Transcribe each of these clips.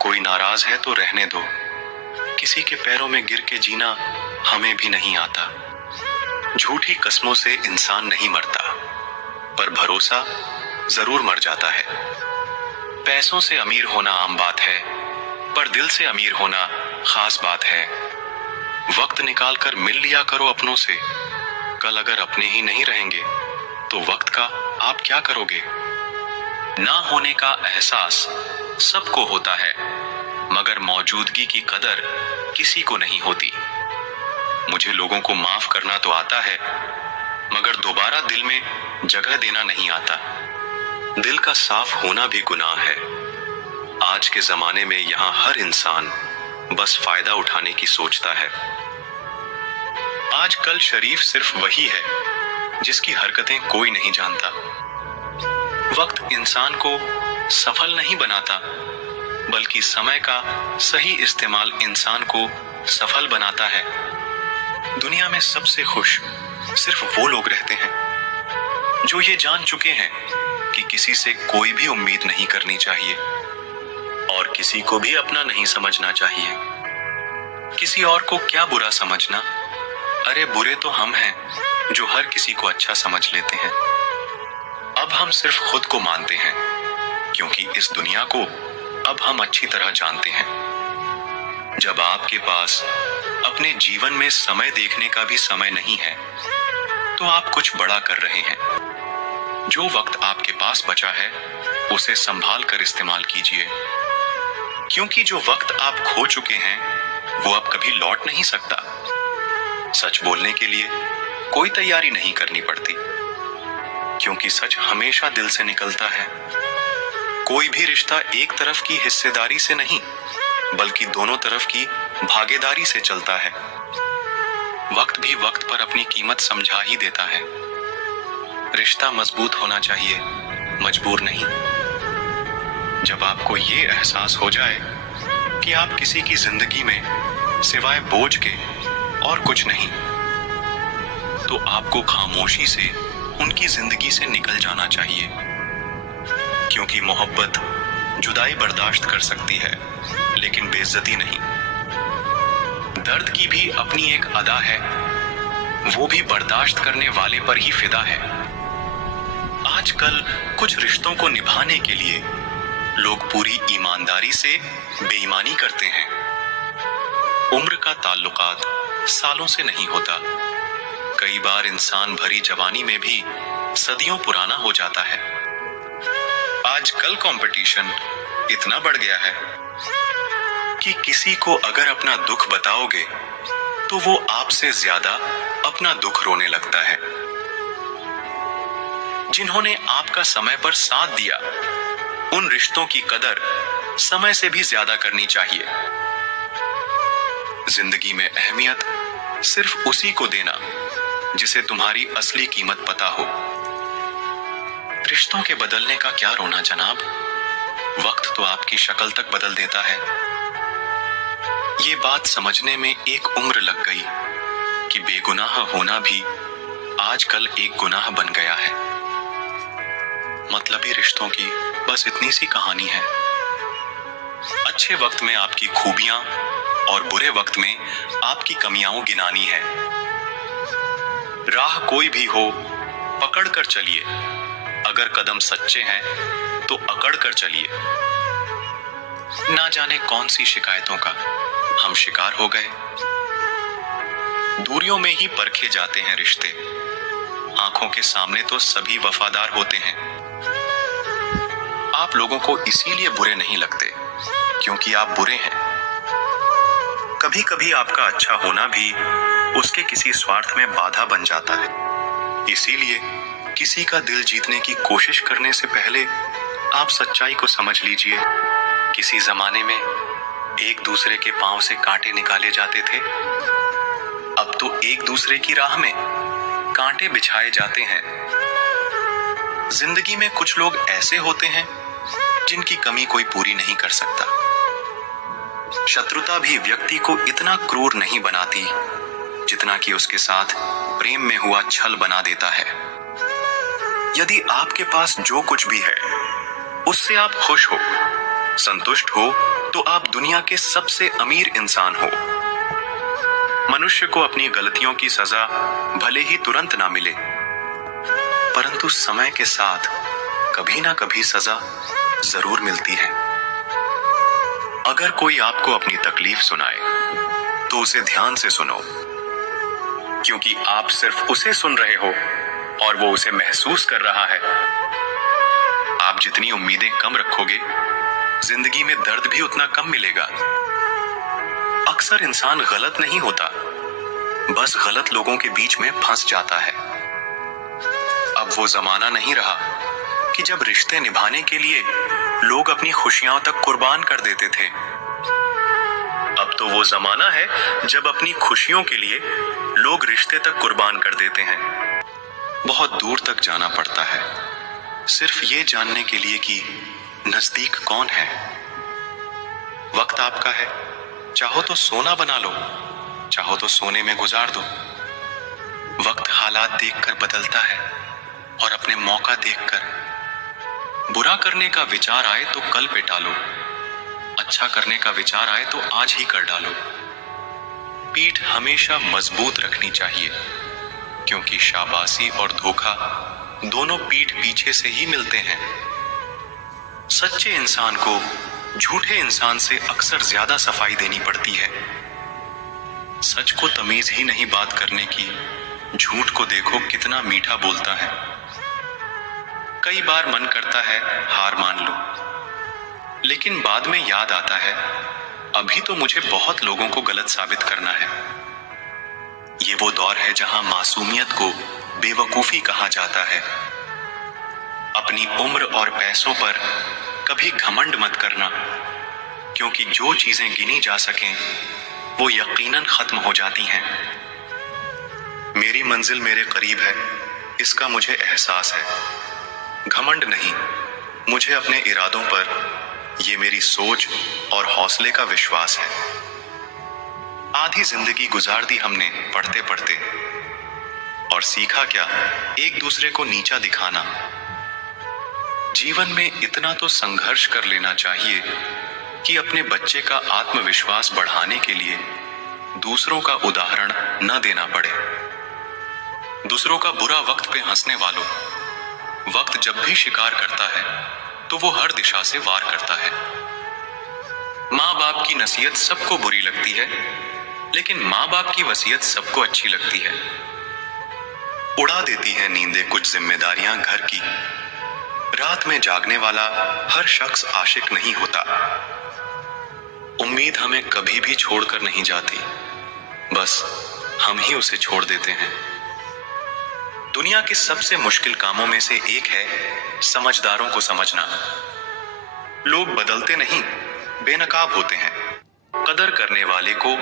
कोई नाराज है तो रहने दो, किसी के पैरों में गिर के जीना हमें भी नहीं आता। झूठी कस्मों से इंसान नहीं मरता, पर भरोसा जरूर मर जाता है। पैसों से अमीर होना आम बात है, पर दिल से अमीर होना खास बात है। वक्त निकाल कर मिल लिया करो अपनों से, कल अगर अपने ही नहीं रहेंगे तो वक्त का आप क्या करोगे। ना होने का एहसास सबको होता है, मगर मौजूदगी की कदर किसी को नहीं होती। मुझे लोगों को माफ करना तो आता है, मगर दोबारा दिल में जगह देना नहीं आता। दिल का साफ होना भी गुनाह है। आज के जमाने में यहाँ हर इंसान बस फायदा उठाने की सोचता है। आजकल शरीफ सिर्फ वही है जिसकी हरकतें कोई नहीं जानता। वक्त इंसान को सफल नहीं बनाता, बल्कि समय का सही इस्तेमाल इंसान को सफल बनाता है। दुनिया में सबसे खुश सिर्फ वो लोग रहते हैं जो ये जान चुके हैं कि किसी से कोई भी उम्मीद नहीं करनी चाहिए और किसी को भी अपना नहीं समझना चाहिए। किसी और को क्या बुरा समझना, अरे बुरे तो हम हैं जो हर किसी को अच्छा समझ लेते हैं। अब हम सिर्फ खुद को मानते हैं, क्योंकि इस दुनिया को अब हम अच्छी तरह जानते हैं। जब आपके पास अपने जीवन में समय देखने का भी समय नहीं है, तो आप कुछ बड़ा कर रहे हैं। जो वक्त आपके पास बचा है, उसे संभाल कर इस्तेमाल कीजिए, क्योंकि जो वक्त आप खो चुके हैं, वो अब कभी लौट नहीं सकता। सच बोलने के लिए कोई तैयारी नहीं करनी पड़ती, क्योंकि सच हमेशा दिल से निकलता है। कोई भी रिश्ता एक तरफ की हिस्सेदारी से नहीं, बल्कि दोनों तरफ की भागीदारी से चलता है। वक्त भी वक्त पर अपनी कीमत समझा ही देता है। रिश्ता मजबूत होना चाहिए, मजबूर नहीं। जब आपको ये एहसास हो जाए कि आप किसी की जिंदगी में सिवाय बोझ के और कुछ नहीं, तो आपको खामोशी से उनकी जिंदगी से निकल जाना चाहिए, क्योंकि मोहब्बत जुदाई बर्दाश्त कर सकती है, लेकिन बेइज्जती नहीं। दर्द की भी अपनी एक अदा है, वो भी बर्दाश्त करने वाले पर ही फिदा है। आजकल कुछ रिश्तों को निभाने के लिए लोग पूरी ईमानदारी से बेईमानी करते हैं। उम्र का ताल्लुकात सालों से नहीं होता। कई बार इंसान भरी जवानी में भी सदियों पुराना हो जाता है। आजकल कंपटीशन इतना बढ़ गया है कि किसी को अगर अपना दुख बताओगे तो वो आपसे ज्यादा अपना दुख रोने लगता है। जिन्होंने आपका समय पर साथ दिया, उन रिश्तों की कदर समय से भी ज्यादा करनी चाहिए। जिंदगी में अहमियत सिर्फ उसी को देना जिसे तुम्हारी असली कीमत पता हो। रिश्तों के बदलने का क्या रोना जनाब, वक्त तो आपकी शक्ल तक बदल देता है। ये बात समझने में एक उम्र लग गई कि बेगुनाह होना भी आजकल एक गुनाह बन गया है। मतलबी रिश्तों की बस इतनी सी कहानी है। अच्छे वक्त में आपकी खूबियां और बुरे वक्त में आपकी कमियां गिनानी है। राह कोई भी हो, पकड़ कर चलिए। अगर कदम सच्चे हैं तो अकड़ कर चलिए। ना जाने कौन सी शिकायतों का हम शिकार हो गए। दूरियों में ही परखे जाते हैं रिश्ते, आंखों के सामने तो सभी वफादार होते हैं। आप लोगों को इसीलिए बुरे नहीं लगते क्योंकि आप बुरे हैं। कभी कभी आपका अच्छा होना भी उसके किसी स्वार्थ में बाधा बन जाता है। इसीलिए किसी का दिल जीतने की कोशिश करने से पहले आप सच्चाई को समझ लीजिए। किसी जमाने में एक दूसरे के पांव से कांटे निकाले जाते थे, अब तो एक दूसरे की राह में कांटे बिछाए जाते हैं। जिंदगी में कुछ लोग ऐसे होते हैं जिनकी कमी कोई पूरी नहीं कर सकता। शत्रुता भी व्यक्ति को इतना क्रूर नहीं बनाती जितना कि उसके साथ प्रेम में हुआ छल बना देता है। यदि आपके पास जो कुछ भी है उससे आप खुश हो, संतुष्ट हो, तो आप दुनिया के सबसे अमीर इंसान हो। मनुष्य को अपनी गलतियों की सजा भले ही तुरंत ना मिले, परंतु समय के साथ कभी ना कभी सजा जरूर मिलती है। अगर कोई आपको अपनी तकलीफ सुनाए तो उसे ध्यान से सुनो, क्योंकि आप सिर्फ उसे सुन रहे हो और वो उसे महसूस कर रहा है। आप जितनी उम्मीदें कम रखोगे, जिंदगी में दर्द भी उतना कम मिलेगा। अक्सर इंसान गलत नहीं होता, बस गलत लोगों के बीच में फंस जाता है। अब वो जमाना नहीं रहा कि जब रिश्ते निभाने के लिए लोग अपनी खुशियां तक कुर्बान कर देते थे। अब तो वो जमाना है जब अपनी खुशियों के लिए लोग रिश्ते तक कुर्बान कर देते हैं। बहुत दूर तक जाना पड़ता है सिर्फ ये जानने के लिए कि नजदीक कौन है। वक्त आपका है, चाहो तो सोना बना लो, चाहो तो सोने में गुजार दो। वक्त हालात देखकर बदलता है और अपने मौका देखकर बुरा करने का विचार आए तो कल पे टालो, अच्छा करने का विचार आए तो आज ही कर डालो। पीठ हमेशा मजबूत रखनी चाहिए, क्योंकि शाबाशी और धोखा दोनों पीठ पीछे से ही मिलते हैं। सच्चे इंसान को झूठे इंसान से अक्सर ज्यादा सफाई देनी पड़ती है। सच को तमीज ही नहीं बात करने की, झूठ को देखो कितना मीठा बोलता है। कई बार मन करता है हार मान लो, लेकिन बाद में याद आता है अभी तो मुझे बहुत लोगों को गलत साबित करना है। ये वो दौर है जहां मासूमियत को बेवकूफी कहा जाता है। अपनी उम्र और पैसों पर कभी घमंड मत करना, क्योंकि जो चीजें गिनी जा सकें वो यकीनन खत्म हो जाती हैं। मेरी मंजिल मेरे करीब है, इसका मुझे एहसास है। घमंड नहीं, मुझे अपने इरादों पर ये मेरी सोच और हौसले का विश्वास है। आधी जिंदगी गुजार दी हमने पढ़ते पढ़ते, और सीखा क्या, एक दूसरे को नीचा दिखाना। जीवन में इतना तो संघर्ष कर लेना चाहिए कि अपने बच्चे का आत्मविश्वास बढ़ाने के लिए दूसरों का उदाहरण न देना पड़े। दूसरों का बुरा वक्त पे हंसने वालों, वक्त जब भी शिकार करता है तो वो हर दिशा से वार करता है। माँ बाप की नसीहत सबको बुरी लगती है, लेकिन माँ बाप की वसीयत सबको अच्छी लगती है। उड़ा देती है नींदें कुछ जिम्मेदारियां घर की। रात में जागने वाला हर शख्स आशिक नहीं होता। उम्मीद हमें कभी भी छोड़कर नहीं जाती, बस हम ही उसे छोड़ देते हैं। दुनिया के सबसे मुश्किल कामों में से एक है समझदारों को समझना। लोग बदलते नहीं, बेनकाब होते हैं। कदर करने वाले को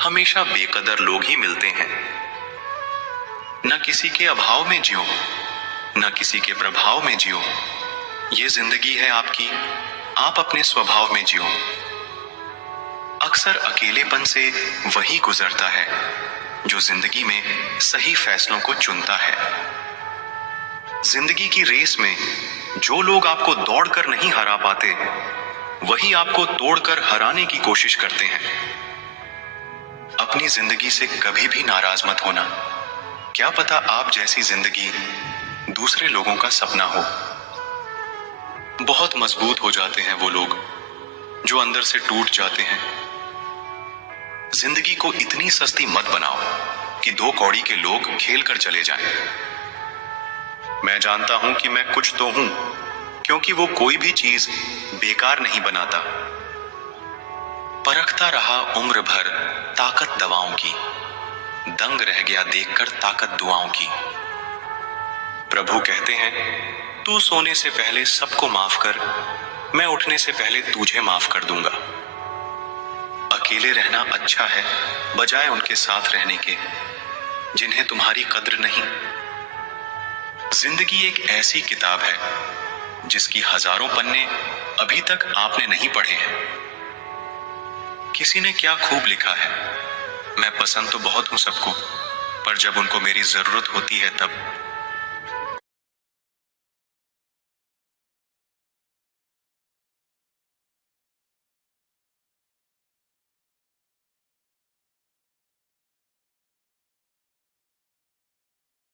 हमेशा बेकदर लोग ही मिलते हैं। न किसी के अभाव में जियो, न किसी के प्रभाव में जियो। ये जिंदगी है आपकी, आप अपने स्वभाव में जियो। अक्सर अकेलेपन से वही गुजरता है जो जिंदगी में सही फैसलों को चुनता है। जिंदगी की रेस में जो लोग आपको दौड़कर नहीं हरा पाते, वही आपको तोड़कर हराने की कोशिश करते हैं। अपनी जिंदगी से कभी भी नाराज मत होना। क्या पता आप जैसी जिंदगी दूसरे लोगों का सपना हो। बहुत मजबूत हो जाते हैं वो लोग जो अंदर से टूट जाते हैं। जिंदगी को इतनी सस्ती मत बनाओ कि दो कौड़ी के लोग खेल कर चले जाएं। मैं जानता हूं कि मैं कुछ तो हूं, क्योंकि वो कोई भी चीज बेकार नहीं बनाता। परखता रहा उम्र भर ताकत दवाओं की, दंग रह गया देखकर ताकत दुआओं की। प्रभु कहते हैं, तू सोने से पहले सबको माफ कर, मैं उठने से पहले तुझे माफ कर दूंगा। अकेले रहना अच्छा है बजाय उनके साथ रहने के जिन्हें तुम्हारी कद्र नहीं। जिंदगी एक ऐसी किताब है जिसकी हजारों पन्ने अभी तक आपने नहीं पढ़े हैं। किसी ने क्या खूब लिखा है, मैं पसंद तो बहुत हूं सबको, पर जब उनको मेरी जरूरत होती है तब